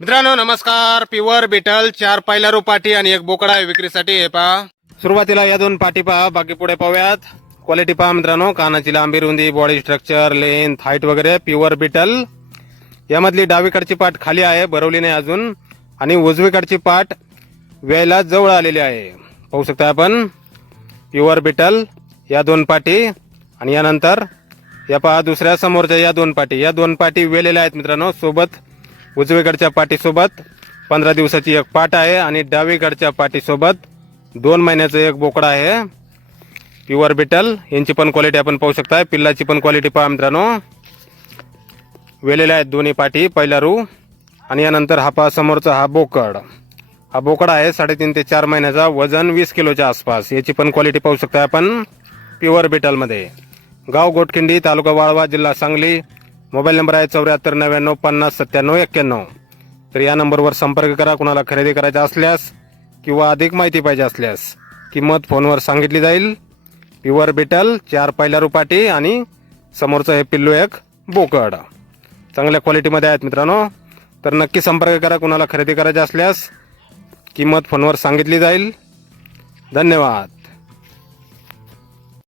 मित्रांनो नमस्कार. Pure beetle 4 पायलारू पाटी आणि एक बोकडा आहे विक्रीसाठी. हे पहा, सुरुवातीला या 2 पाटी पहा, बाकी पुढे पाहूयात. क्वालिटी पहा मित्रांनो, कानाची लांबी, रुंदी, बॉडी स्ट्रक्चर, लेंथ, हाईट वगैरे प्युअर बिटल. यामधली डावीकडची पाट खाली आहे, भरवली नाही अजून, आणि उजवीकडची पाट वेळेला जवळ आलेली आहे. पाहू शकता आपण प्युअर बिटल या 2 पाटी. आणि यानंतर या पहा दुसऱ्या समोरच्या या 2 पाटी, या 2 पाटी वेलेल्या आहेत मित्रांनो. सोबत उजवीकडच्या पाटीसोबत 15 दिवसाची एक पाट आहे आणि डावीकडच्या पाटीसोबत 2 महिन्याचं एक बोकडा आहे. प्युअर बिटल यांची पण क्वालिटी आपण पाहू शकता. पिल्लाची पण क्वालिटी पहा मित्रांनो. वेलेल्या आहेत दोन्ही पाटी, पहिला रू. आणि यानंतर हा पहा समोरचा हा बोकड. हा बोकडा आहे 3.5 ते 4 महिन्याचा, वजन 20 किलोच्या आसपास. याची पण क्वालिटी पाहू शकता आपण प्युअर बिटलमध्ये. गाव गोटखिंडी, तालुका वाळवा, जिल्हा सांगली. मोबाईल नंबर आहे 7490509791. तर या नंबरवर संपर्क करा. कुणाला खरेदी करायचा असल्यास किंवा अधिक माहिती पाहिजे असल्यास किंमत फोनवर सांगितली जाईल. प्युअर बिटल 4 पायलारू पाटी आणि समोरचं हे पिल्लू एक बोकड चांगल्या क्वालिटीमध्ये आहेत मित्रांनो. तर नक्की संपर्क करा. कुणाला खरेदी करायचे असल्यास किंमत फोनवर सांगितली जाईल. धन्यवाद.